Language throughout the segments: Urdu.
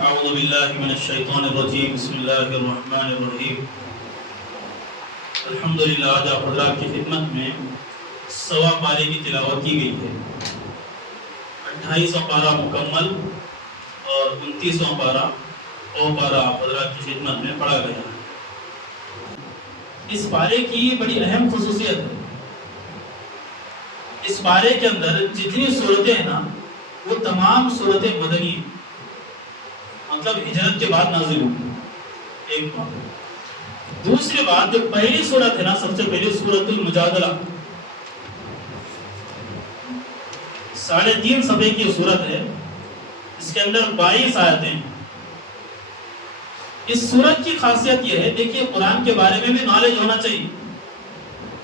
اعوذ باللہ من الشیطان الرجیم بسم اللہ الرحمن الرحیم الحمدللہ آج آپ حضرات کی خدمت میں 100 پارے کی تلاوت کی گئی ہے 28واں پارہ مکمل اور 29واں پارہ آپ حضرات کی خدمت میں پڑھا گیا ہے۔ اس پارے کی بڑی اہم خصوصیت ہے، اس پارے کے اندر جتنی صورتیں ہیں نا وہ تمام صورتیں مدنی ہیں، مطلب ہجرت کے بعد نازل ہوئی۔ ایک بات، دوسری بات، جو پہلی صورت ہے نا، سب سے پہلی سورۃ المجادلہ 3.5 صفحے کی صورت ہے، اس کے اندر 22 آیتیں۔ اس سورت کی خاصیت یہ ہے، دیکھیے قرآن کے بارے میں بھی نالج ہونا چاہیے۔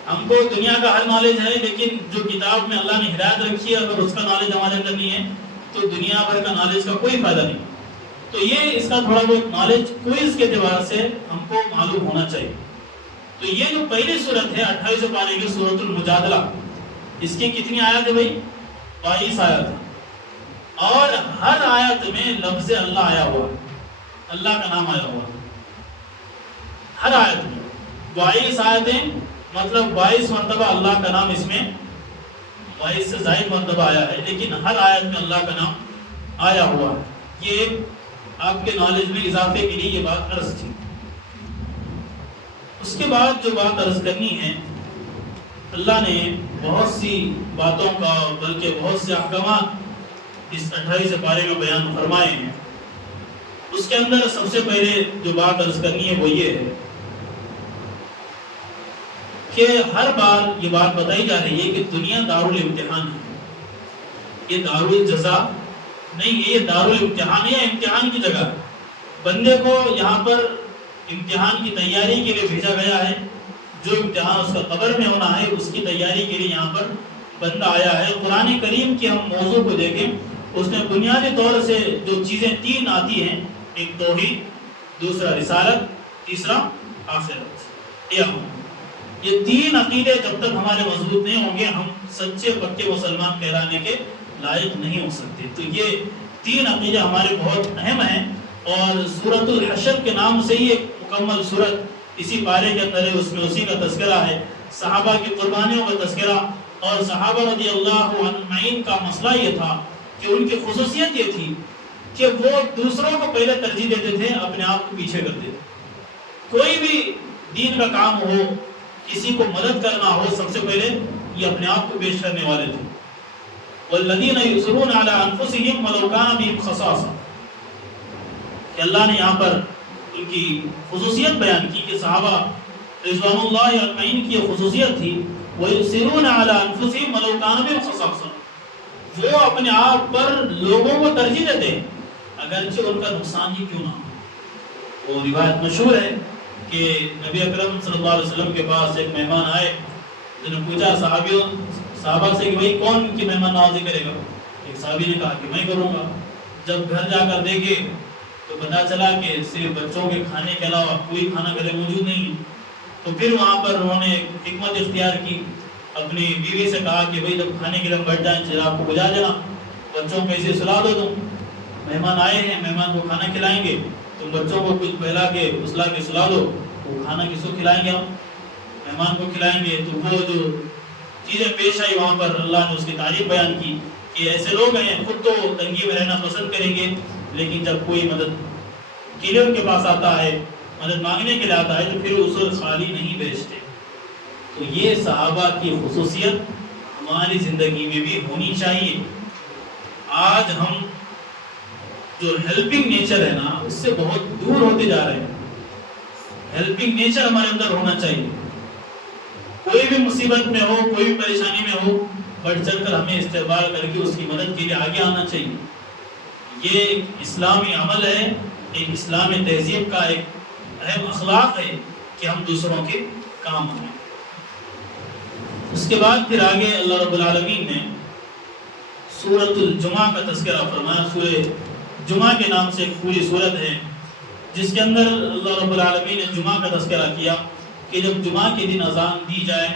ہم کو دنیا کا ہر نالج ہے، لیکن جو کتاب میں اللہ نے ہدایت رکھی ہے اگر اس کا نالج ہمارے اندر نہیں ہے تو دنیا بھر کا نالج کا کوئی فائدہ نہیں۔ تو یہ اس کا تھوڑا بہت نالج کوئز کے اعتبار سے ہم کو معلوم ہونا چاہیے۔ تو یہ جو پہلی سورت ہے 28 پارے کی سورۃ المجادلہ، اس کی کتنی آیت ہے بھائی؟ 22 آیت ہے، اور ہر آیت میں لفظ اللہ آیا ہوا، اللہ کا نام آیا ہوا، ہر آیت میں 22 آیتیں، مطلب 22 مرتبہ اللہ کا نام اس میں 22 سے زائد مرتبہ آیا ہے، لیکن ہر آیت میں اللہ کا نام آیا ہوا ہے۔ یہ آپ کے نالج میں اضافے کے لیے یہ بات عرض تھی۔ اس کے بعد جو بات عرض کرنی ہے، اللہ نے بہت سی باتوں کا بلکہ بہت سے احکامات اس 28 پارے میں بیان فرمائے ہیں۔ اس کے اندر سب سے پہلے جو بات عرض کرنی ہے وہ یہ ہے کہ ہر بار یہ بات بتائی جا رہی ہے کہ دنیا دارالامتحان ہے، یہ دارالجزا نہیں ہے، یہ دارالامتحان ہے، امتحان کی جگہ۔ بندے کو یہاں پر امتحان کی تیاری کے لیے بھیجا گیا ہے، جو امتحان اس کا قبر میں ہونا ہے اس کی تیاری کے لیے یہاں پر بندہ آیا ہے۔ قرآن کریم کی ہم موضوع کو دیکھیں، اس میں بنیادی طور سے جو چیزیں 3 آتی ہیں، ایک توحید، دوسرا رسالت، تیسرا آخرت۔ یہ 3 عقیدے جب تک ہمارے مضبوط نہیں ہوں گے ہم سچے پکے مسلمان کہلانے کے لائق نہیں ہو سکتے۔ تو یہ 3 عقیدے ہمارے بہت اہم ہیں، اور سورۃ الحشر کے نام سے ہی ایک مکمل سورت اسی پارے کے اندر ہے، اس میں اسی کا تذکرہ ہے، صحابہ کی قربانیوں کا تذکرہ، اور صحابہ رضی اللہ عنہم کا مسئلہ یہ تھا کہ ان کی خصوصیت یہ تھی کہ وہ دوسروں کو پہلے ترجیح دیتے تھے، اپنے آپ کو پیچھے کرتے تھے۔ کوئی بھی دین کا کام ہو، کسی کو مدد کرنا ہو، سب سے پہلے یہ اپنے آپ کو پیش کرنے والے تھے۔ والذین یؤثرون علی انفسہم ولو کان بہم خصاصہ، کہ اللہ نے یہاں پر ان کی خصوصیت بیان کی کہ صحابہ رضوان اللہ اجمعین کی یہ خصوصیت تھی، وَيُؤْثِرُونَ عَلَىٰ أَنفُسِهِمْ وَلَوْ كَانَ بِهِمْ خَصَاصَةٌ، وہ اپنے آپ پر لوگوں کو ترجیح دیتے ہیں اگرچہ ان کا نقصان ہی کیوں نہ ہو۔ وہ روایت مشہور ہے کہ نبی اکرم صلی اللہ علیہ وسلم کے پاس ایک مہمان آئے، جنہوں نے پوچھا صحابہ سے کہ بھائی کون ان کی مہمان نوازی کرے گا؟ ایک صحابی نے کہا کہ میں کروں گا۔ جب گھر جا کر دیکھے تو پتا چلا کہ صرف بچوں کے کھانے کے علاوہ کوئی کھانا گھر موجود نہیں ہے۔ تو پھر وہاں پر انہوں نے حکمت اختیار کی، اپنی بیوی سے کہا کہ بھائی جب کھانے کے لیے بیٹھ جائیں چراغ کو بجھا دینا، بچوں کو ایسے سلا دو، تم مہمان آئے ہیں، مہمان کو کھانا کھلائیں گے، تم بچوں کو کچھ پہلا کے پھسلا کے سلا دو، وہ کھانا کس کو کھلائیں گے؟ ہم مہمان کو کھلائیں گے۔ تو وہ جو چیزیں پیش آئی وہاں پر اللہ نے اس کی تعریف بیان کی کہ ایسے لوگ ہیں خود تو تنگی میں رہنا پسند کریں گے، لیکن جب کوئی مدد کے لیے ان کے پاس آتا ہے، مدد مانگنے کے لیے آتا ہے تو پھر اسے خالی نہیں بھیجتے۔ تو یہ صحابہ کی خصوصیت ہماری زندگی میں بھی ہونی چاہیے۔ آج ہم جو ہیلپنگ نیچر ہے نا اس سے بہت دور ہوتے جا رہے ہیں۔ ہیلپنگ نیچر ہمارے اندر ہونا چاہیے، کوئی بھی مصیبت میں ہو، کوئی بھی پریشانی میں ہو، بڑھ چڑھ کر ہمیں استقبال کر کے اس کی مدد کے لیے آگے آنا چاہیے۔ یہ ایک اسلامی عمل ہے، ایک اسلامی تہذیب کا ایک اہم اخلاق ہے کہ ہم دوسروں کے کام آئیں۔ اس کے بعد پھر آگے اللہ رب العالمین نے سورۃ الجمعہ کا تذکرہ فرمایا۔ سورہ جمعہ کے نام سے ایک پوری سورت ہے جس کے اندر اللہ رب العالمین نے جمعہ کا تذکرہ کیا کہ جب جمعہ کے دن اذان دی جائے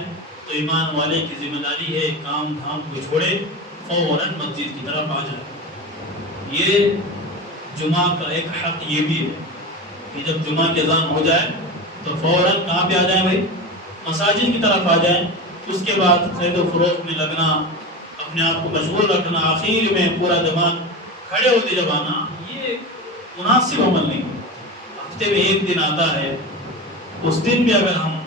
تو ایمان والے کی ذمہ داری ہے کام دھام کو چھوڑے فوراً مسجد کی طرف آ جائے۔ یہ جمعہ کا ایک حق یہ بھی ہے کہ جب جمعہ کی اذان ہو جائے تو فوراً کہاں پہ آ جائیں بھائی؟ مساجد کی طرف آ جائیں. اس کے بعد خرید و فروخت میں لگنا، اپنے آپ کو مشغول رکھنا، آخر میں پورا جماعت کھڑے ہوتے جب آنا، یہ مناسب عمل نہیں. ہفتے میں ایک دن آتا ہے، اس دن بھی اگر ہم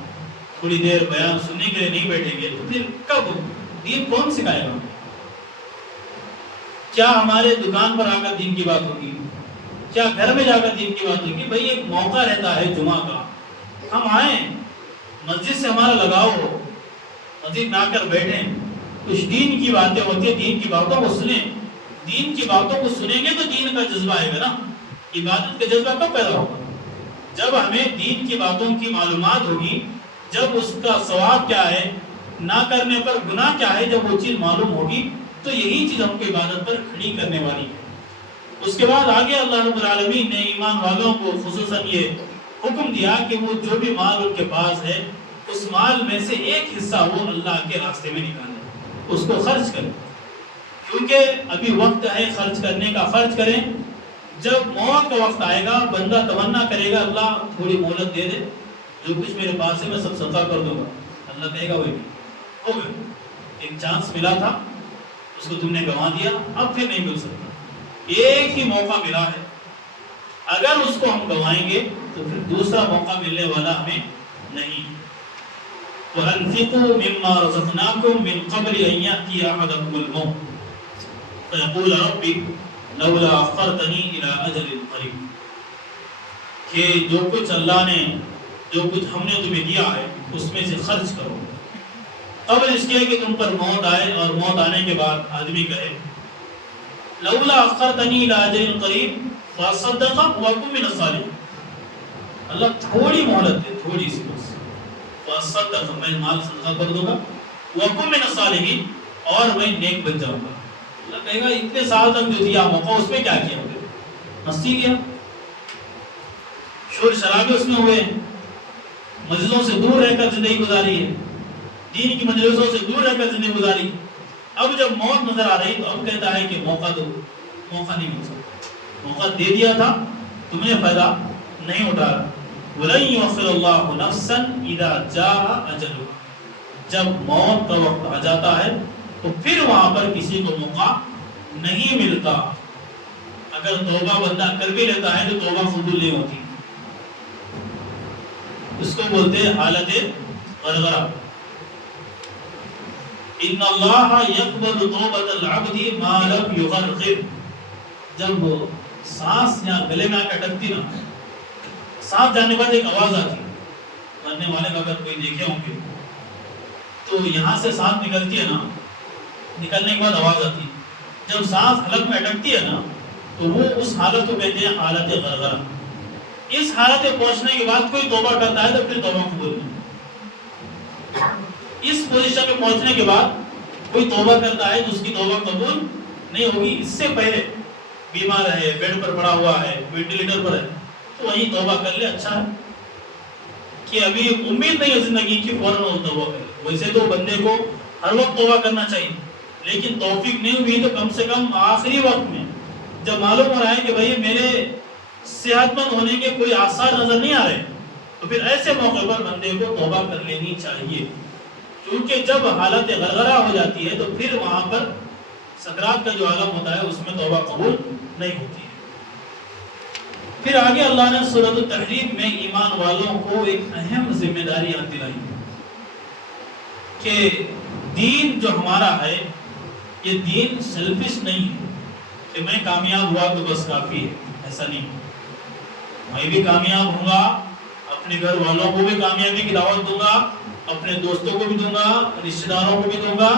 تھوڑی دیر بیان سننے کے لیے نہیں بیٹھیں گے تو پھر کب دین کون سکھائے گا؟ کیا ہمارے دکان پر آ کر دین کی بات ہوگی؟ کیا گھر میں جا کر دین کی بات ہوگی؟ بھائی ایک موقع رہتا ہے جمعہ کا، ہم آئیں، مسجد سے ہمارا لگاؤ ہو، مسجد میں آ کر بیٹھیں، کچھ دین کی باتیں ہوتی ہیں، دین کی باتوں کو سنیں. دین کی باتوں کو سنیں گے تو دین کا جذبہ آئے گا نا. عبادت کا جذبہ کب پیدا ہوگا؟ جب ہمیں دین کی باتوں کی معلومات ہوگی، جب اس کا ثواب کیا ہے، نہ کرنے پر گناہ کیا ہے، جب وہ چیز معلوم ہوگی تو یہی چیز ہم کو عبادت پر کھڑی کرنے والی ہے. اس کے بعد آگے اللہ رب العالمین نے ایمان والوں کو خصوصاً یہ حکم دیا کہ وہ جو بھی مال ان کے پاس ہے اس مال میں سے ایک حصہ وہ اللہ کے راستے میں نکالیں، اس کو خرچ کریں. کیونکہ ابھی وقت ہے خرچ کرنے کا، خرچ کریں. جب موت کا وقت آئے گا بندہ تمنا کرے گا اللہ تھوڑی مہلت دے دے، جو کچھ میرے پاس ہے میں سب صدقہ کر دوں گا. اللہ کہے گا وہی ہو گیا، ایک چانس ملا تھا اس کو تم نے گنوا دیا، اب پھر نہیں مل سکتا. ایک ہی موقع ملا ہے، اگر اس کو ہم گنوائیں گے تو پھر دوسرا موقع ملنے والا ہمیں نہیں. وَأَنفِقُوا مِمَّا رَزَقْنَاكُم مِّن قَبْلِ أَن يَأْتِيَ أَحَدَكُمُ الْمَوْتُ فَيَقُولَ رَبِّ لَوْلَا أَخَّرْتَنِي إِلَىٰ أَجَلٍ قَرِيبٍ. کہ جو کچھ اللہ نے، جو کچھ ہم نے تمہیں دیا ہے اس میں سے خرچ کرو قبل اس کے کہ تم پر موت آئے. اور موت آنے کے بعد آدمی کہے لولا اخرتنی الی اجل قریب فاصدق واکن من الصالحین، اللہ تھوڑی مہلت دے، تھوڑی سی بس، فاصدق میں مال صدقہ کر دوں گا، واکن من الصالحین اور میں نیک بن جاؤں گا. اللہ کہے گا اتنے سال تک جو دیا موقع اس میں کیا کیا؟ مستی کیا، شور شرابے اس میں ہوئے، مجلسوں سے دور رہ کر زندگی گزاری ہے، دین کی مجلسوں سے دور رہ کر زندگی گزاری. اب جب موت نظر آ رہی تو اب کہتا ہے کہ موقع دو، موقع نہیں مل سکتا، موقع دے دیا تھا تم نے فائدہ نہیں اٹھا. وَلَن يُؤَخِّرَ اللَّهُ نَفْسًا إِذَا جَاءَ أَجَلُهَا. جب موت کا وقت آ جاتا ہے تو پھر وہاں پر کسی کو موقع نہیں ملتا. اگر توبہ بندہ کر بھی لیتا ہے تو توبہ قبول نہیں ہوتی، اس کو بولتے ہیں حالت غرغرہ. ان اللہ یقبل توبۃ العبد ما لم یغرغر. جب وہ سانس یا گلے میں آ کے اٹکتی نا، سانس جانے کے بعد ایک آواز آتی، مرنے والے کا اگر کوئی دیکھے ہوں گے تو یہاں سے سانس نکلتی ہے نا، نکلنے کے بعد آواز آتی. جب سانس حلق میں اٹکتی ہے نا تو وہ اس حالت کو کہتے ہیں حالت غرغرہ. اس حالت میں پہنچنے کے بعد کوئی توبہ کرتا ہے تو پھر توبہ قبول نہیں. اس پوزیشن میں پہنچنے کے بعد کوئی توبہ کرتا ہے تو اس کی توبہ قبول نہیں ہوگی. اس سے پہلے بیمار ہے، بیڈ پر پڑا ہوا ہے، وینٹیلیٹر پر ہے، تو وہیں توبہ کر لے، اچھا ہے کہ ابھی امید نہیں ہے زندگی کی فوراً وہ توبہ کرے. ویسے تو بندے کو ہر وقت توبہ کرنا چاہیے، لیکن توفیق نہیں ہوئی تو کم سے کم آخری وقت میں جب معلوم ہو رہا ہے کہ بھائی میرے صحت مند ہونے کے کوئی آثار نظر نہیں آ رہے تو پھر ایسے موقع پر بندے کو توبہ کر لینی چاہیے. کیونکہ جب حالت غرغرہ ہو جاتی ہے تو پھر وہاں پر سکرات کا جو عالم ہوتا ہے اس میں توبہ قبول نہیں ہوتی ہے. پھر آگے اللہ نے سورۃ التحریم میں ایمان والوں کو ایک اہم ذمہ داری یاد دلائی کہ دین جو ہمارا ہے یہ دین سیلفش نہیں ہے کہ میں کامیاب ہوا تو بس کافی ہے. ایسا نہیں، میں بھی کامیاب ہوں گا، اپنے گھر والوں کو بھی کامیابی کی دعوت دوں گا، اپنے دوستوں کو بھی دوں گا، رشتہ داروں کو بھی دوں گا،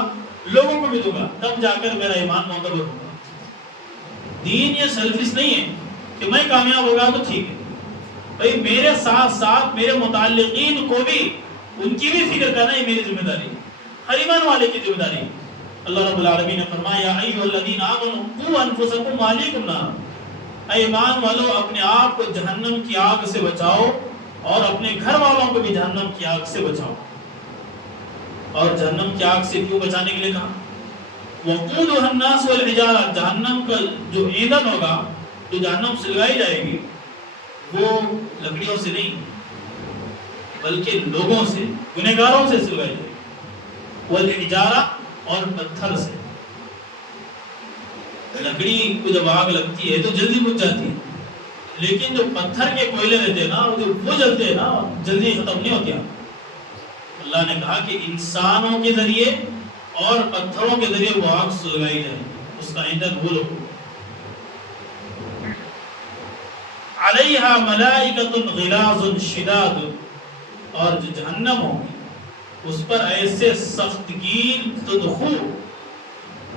لوگوں کو بھی دوں گا، تب جا کر میرا ایمان معتبر ہوگا. دین یہ سیلفش نہیں ہے کہ میں کامیاب ہو گیا تو ٹھیک ہے. بھائی میرے ساتھ ساتھ میرے متعلقین کو بھی، ان کی بھی فکر کرنا یہ میری ذمہ داری ہے، ہر ایمان والے کی ذمہ داری ہے. اللہ رب العالمین نے فرمایا یا ایھا الذین آمنوا قوا انفسکم واہلیکم نارا. اے ایمان والو اپنے آپ کو جہنم کی آگ سے بچاؤ اور اپنے گھر والوں کو بھی جہنم کی آگ سے بچاؤ. اور جہنم کی آگ سے کیوں بچانے کے لیے کہا؟ وقودها الناس والحجارہ. جہنم کا جو ایندھن ہوگا جو جہنم سلگائی جائے گی وہ لکڑیوں سے نہیں بلکہ لوگوں سے، گنہگاروں سے سلگائی جائے گی، والحجارہ اور پتھر سے۔ لکڑی کو جب آگ لگتی ہے تو جلدی بجھ جاتی ہے، لیکن جو پتھر کے کوئلے رہتے ہیں نا وہ جلتے ہیں نا، جلدی ختم نہیں ہوتے۔ اللہ نے کہا کہ انسانوں کے ذریعے اور پتھروں کے ذریعے وہ آگ سلگائی جائے، اس کا ایندھن وہ لوگ۔ علیہا ملائکۃ غلاظ شداد، اور جو جہنم ہوگی اس پر ایسے سختگیر تدخو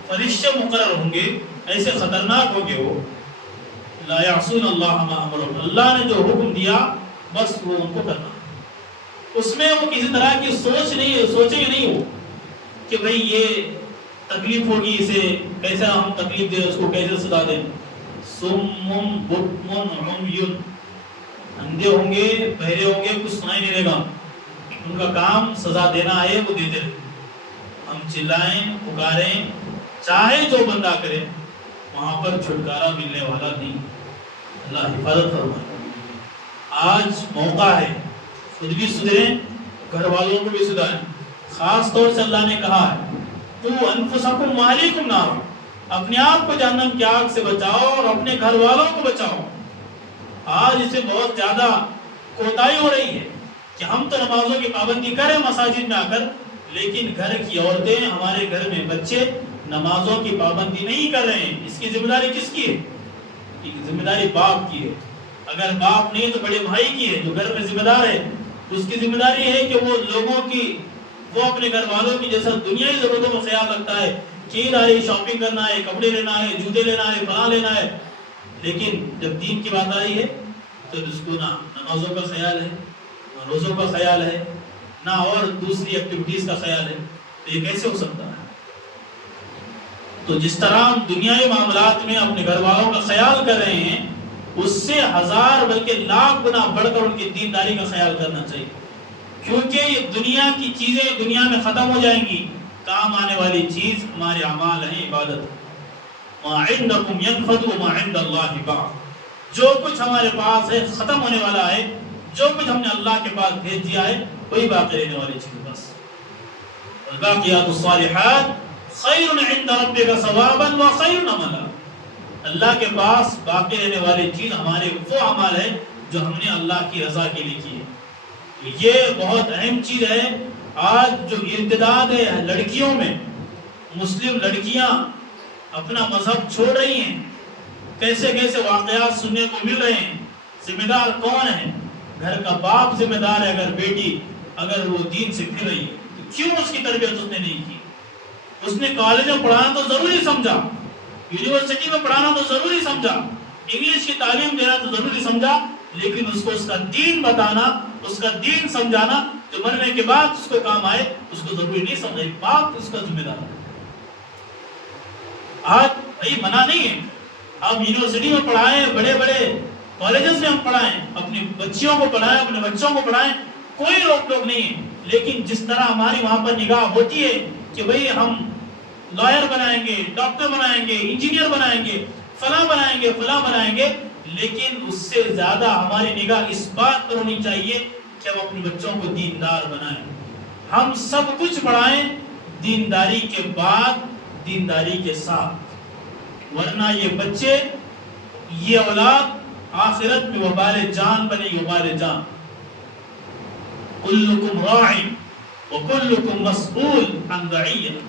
فرشتے مقرر ہوں گے، ایسے خطرناک ہوں گے وہ، لا یعصون اللہ ما امرهم، اللہ نے جو حکم دیا بس وہ ان کو کرنا۔ اس میں وہ کسی طرح کی سوچ نہیں ہے، سوچیں گے نہیں وہ کہ بھئی یہ تکلیف ہوگی، اسے کیسے ہم تکلیف دیں، اس کو کیسے سزا دیں۔ سم بکم عمی، اندھے ہوں گے، بہرے ہوں گے، کچھ سنائی نہیں دے گا، ان کا کام سزا دینا ہے، وہ دیتے رہے۔ ہم چلائیں پکاریں، چاہے جو بندہ کرے، وہاں پر چھٹکارا ملنے والا نہیں۔ اللہ حفاظت فرمائے۔ آج موقع ہے، خود بھی سدھریں، گھر والوں کو بھی سدھریں۔ خاص طور سے اللہ نے کہا ہے تو انفسکم واہلیکم نار، اپنے آپ کو جہنم کی آگ سے بچاؤ اور اپنے گھر والوں کو بچاؤ۔ آج اس سے بہت زیادہ کوتاہی ہو رہی ہے کہ ہم تو نمازوں کی پابندی کریں مساجد میں آ کر، لیکن گھر کی عورتیں، ہمارے گھر میں بچے نمازوں کی پابندی نہیں کر رہے ہیں۔ اس کی ذمہ داری کس کی ہے؟ ذمہ داری باپ کی ہے۔ اگر باپ نہیں تو بڑے بھائی کی ہے، جو گھر میں ذمہ دار ہے، اس کی ذمہ داری ہے کہ وہ لوگوں کی، وہ اپنے گھر والوں کی جیسا دنیاوی ضرورتوں میں خیال رکھتا ہے کہ عید آ رہی، شاپنگ کرنا ہے، کپڑے لینا ہے، جوتے لینا ہے، فلاں لینا ہے، لیکن جب دین کی بات آئی ہے تو اس کو نہ نمازوں کا خیال ہے، نہ روزوں کا خیال ہے، نہ اور دوسری ایکٹیویٹیز کا خیال ہے۔ تو یہ کیسے ہو سکتا ہے؟ تو جس طرح ہم دنیاوی معاملات میں اپنے گھر والوں کا خیال کر رہے ہیں، اس سے ہزار بلکہ لاکھ گنا بڑھ کر ان کی دینداری کا خیال کرنا چاہیے، کیونکہ یہ دنیا کی چیزیں دنیا میں ختم ہو جائیں گی، کام آنے والی چیز ہمارے اعمال ہیں، عبادت۔ ما عندکم ينفد وما عند اللہ باق، جو کچھ ہمارے پاس ہے ختم ہونے والا ہے، جو کچھ ہم نے اللہ کے پاس بھیج دیا ہے وہی باقی رہنے والی چیز بس۔ الباقیات الصالحات خیر عند ربک ثوابا وخیر املا، اللہ کے پاس باقی رہنے والی چیز ہمارے وہ اعمال ہے جو ہم نے اللہ کی رضا کے لیے کیے۔ یہ بہت اہم چیز ہے۔ آج جو ارتداد ہے لڑکیوں میں، مسلم لڑکیاں اپنا مذہب چھوڑ رہی ہیں، کیسے کیسے واقعات سننے کو مل رہے ہیں۔ ذمہ دار کون ہے؟ گھر کا باپ ذمہ دار ہے۔ اگر بیٹی اگر وہ دین سے پھر رہی ہے تو کیوں اس کی تربیت اس نے نہیں کی؟ اس نے کالج میں پڑھانا تو ضروری سمجھا، یونیورسٹی میں پڑھانا تو ضروری سمجھا، انگلش کی تعلیم دینا تو ضروری سمجھا، لیکن اس کو اس کا دین بتانا، اس کا دین سمجھانا جو مرنے کے بعد اس کو کام آئے، اس کو ضروری نہیں سمجھا۔ باپ اس کا ذمہ دار ہے۔ آج بھائی منع نہیں ہے، آپ یونیورسٹی میں پڑھائیں، بڑے بڑے کالجز میں ہم پڑھائیں، اپنی بچیوں کو پڑھائیں، اپنے بچوں کو پڑھائیں، کوئی روک ٹوک نہیں ہے، لیکن جس طرح ہماری وہاں پر نگاہ ہوتی ہے کہ بھئی ہم لائر بنائیں گے، ڈاکٹر بنائیں گے، انجینئر بنائیں گے، فلاں بنائیں گے، فلاں بنائیں گے، لیکن اس سے زیادہ ہماری نگاہ اس بات پر ہونی چاہیے کہ ہم اپنے بچوں کو دیندار بنائیں۔ ہم سب کچھ پڑھائیں دینداری کے بعد، دینداری کے ساتھ، ورنہ یہ بچے، یہ اولاد آخرت میں وبال جان بنے گی، وبال جان۔ کلکم راع وکلکم مسئول عن رعیتہ،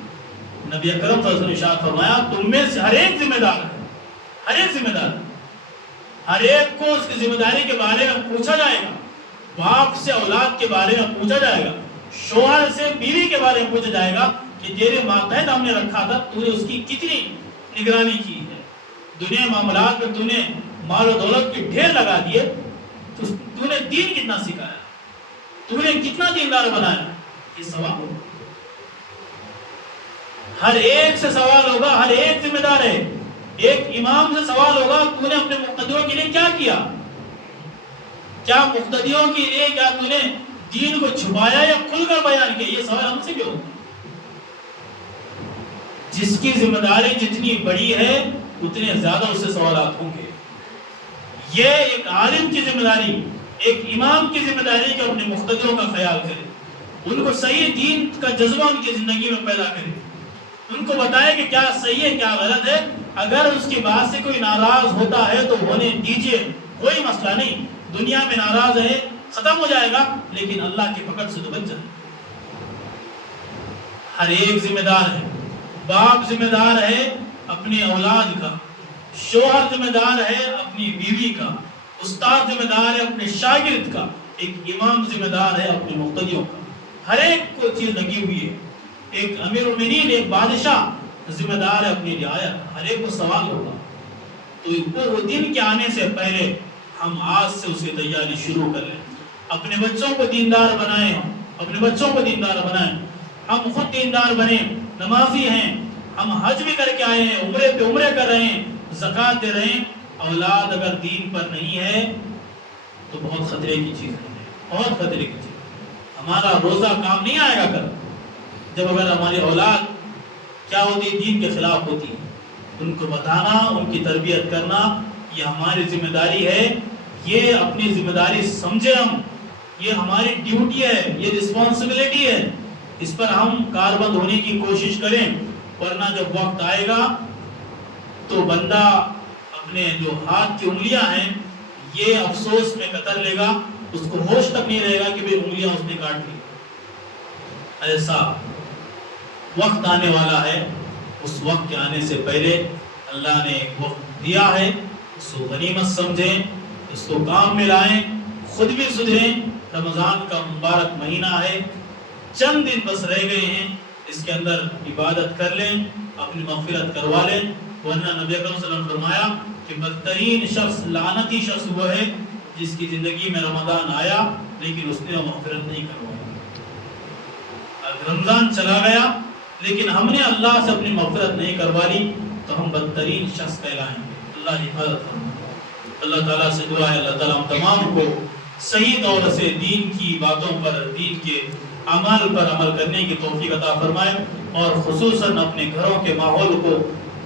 نبی اکرم صلی اللہ علیہ وسلم نے ارشاد فرمایا تم میں سے ہر ایک ذمہ دار ہے، ہر ایک ذمہ دار ہے، ہر ایک کو اس کی ذمہ داری کے بارے میں پوچھا جائے گا۔ باپ سے اولاد کے بارے میں پوچھا جائے گا، شوہر سے بیوی کے بارے میں پوچھا جائے گا کہ تیرے ماتحت ہم نے رکھا تھا، تو نے اس کی کتنی نگرانی کی ہے، دنیا معاملات میں تو نے مال و دولت کے ڈھیر لگا دیے، تو نے دین کتنا سکھایا، تو نے کتنا دیندار بنایا۔ یہ سوال ہوگا، ہر ایک سے سوال ہوگا، ہر ایک ذمہ دار ہے۔ ایک امام سے سوال ہوگا تو نے اپنے مقتدیوں کے لیے کیا کیا، کیا مقتدیوں کے لیے کیا تو نے دین کو چھپایا یا کھل کر بیان کیا؟ یہ سوال ہم سے بھی ہوگا۔ جس کی ذمہ داری جتنی بڑی ہے اتنے زیادہ اس سے سوالات ہوں گے۔ یہ ایک عالم کی ذمہ داری، ایک امام کی ذمہ داری کہ اپنے مقتدیوں کا خیال کرے، ان کو صحیح دین کا جذبہ ان کی زندگی میں پیدا کرے، ان کو بتائے کہ کیا صحیح ہے کیا غلط ہے۔ اگر اس کی بات سے کوئی ناراض ہوتا ہے تو ہونے دیجئے، کوئی مسئلہ نہیں، دنیا میں ناراض ہے ختم ہو جائے گا، لیکن اللہ کی پکڑ سے تو بچ جائے۔ ہر ایک ذمہ دار ہے، باپ ذمہ دار ہے اپنے اولاد کا، شوہر ذمہ دار ہے اپنی بیوی کا، استاد ذمہ دار ہے اپنے شاگرد کا، ایک امام ذمہ دار ہے اپنے مقتدیوں کا۔ ہر ایک کو چیز لگی ہوئی ہے، ایک امیر المومنین، ایک بادشاہ ذمہ دار ہے اپنی رعایت، ہر ایک کو سوال ہوگا۔ تو وہ دن کے آنے سے پہلے ہم آج سے اس کی تیاری شروع کر لیں، اپنے بچوں کو دیندار بنائیں، اپنے بچوں کو دیندار بنائیں، ہم خود دیندار بنیں، نمازی ہیں، ہم حج بھی کر کے آئے ہیں، عمرے پہ عمرے کر رہے ہیں، زکوٰۃ دے رہے ہیں۔ اولاد اگر دین پر نہیں ہے تو بہت خطرے کی چیز ہے، بہت خطرے کی چیز۔ ہمارا روزہ کام نہیں آئے گا کل جب اگر ہماری اولاد کیا ہوتی دین کے خلاف ہوتی ہے۔ ان کو بتانا، ان کی تربیت کرنا یہ ہماری ذمہ داری ہے، یہ اپنی ذمہ داری سمجھے ہم، یہ ہماری ڈیوٹی ہے، یہ رسپانسبلٹی ہے، اس پر ہم کاربند ہونے کی کوشش کریں، ورنہ جب وقت آئے گا تو بندہ اپنے جو ہاتھ کی انگلیاں ہیں یہ افسوس میں قطر لے گا، اس کو ہوش تک نہیں رہے گا کہ بھی انگلیاں اس نے کاٹ لی۔ ایسا وقت آنے والا ہے، اس وقت کے آنے سے پہلے اللہ نے ایک وقت دیا ہے، اس کو غنیمت سمجھیں، اس کو کام میں لائیں، خود بھی سدھریں۔ رمضان کا مبارک مہینہ ہے، چند دن بس رہ گئے ہیں، اس کے اندر عبادت کر لیں، اپنی مغفرت کروا لیں، ورنہ نبی اکرم صلی اللہ علیہ وسلم نے فرمایا کہ بدترین شخص، لعنتی شخص وہ ہے جس کی زندگی میں رمضان آیا لیکن اس نے مغفرت نہیں کروائی۔ رمضان چلا گیا لیکن ہم نے اللہ سے اپنی مغفرت نہیں کروا لی تو ہم بدترین شخص کہلائیں گے۔ اللہ حفاظت فرمائے۔ اللہ تعالیٰ سے دعا ہے اللہ تعالیٰ ہم تمام کو صحیح طور سے دین کی باتوں پر، دین کے اعمال پر عمل کرنے کی توفیق عطا فرمائے، اور خصوصاً اپنے گھروں کے ماحول کو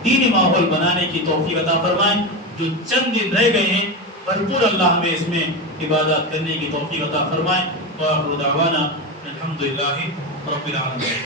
دینی ماحول بنانے کی توفیق عطا فرمائے۔ جو چند دن رہ گئے ہیں بھرپور اللہ ہمیں اس میں عبادات کرنے کی توفیق عطا فرمائے۔ وآخر دعوانا الحمدللہ رب العالمین۔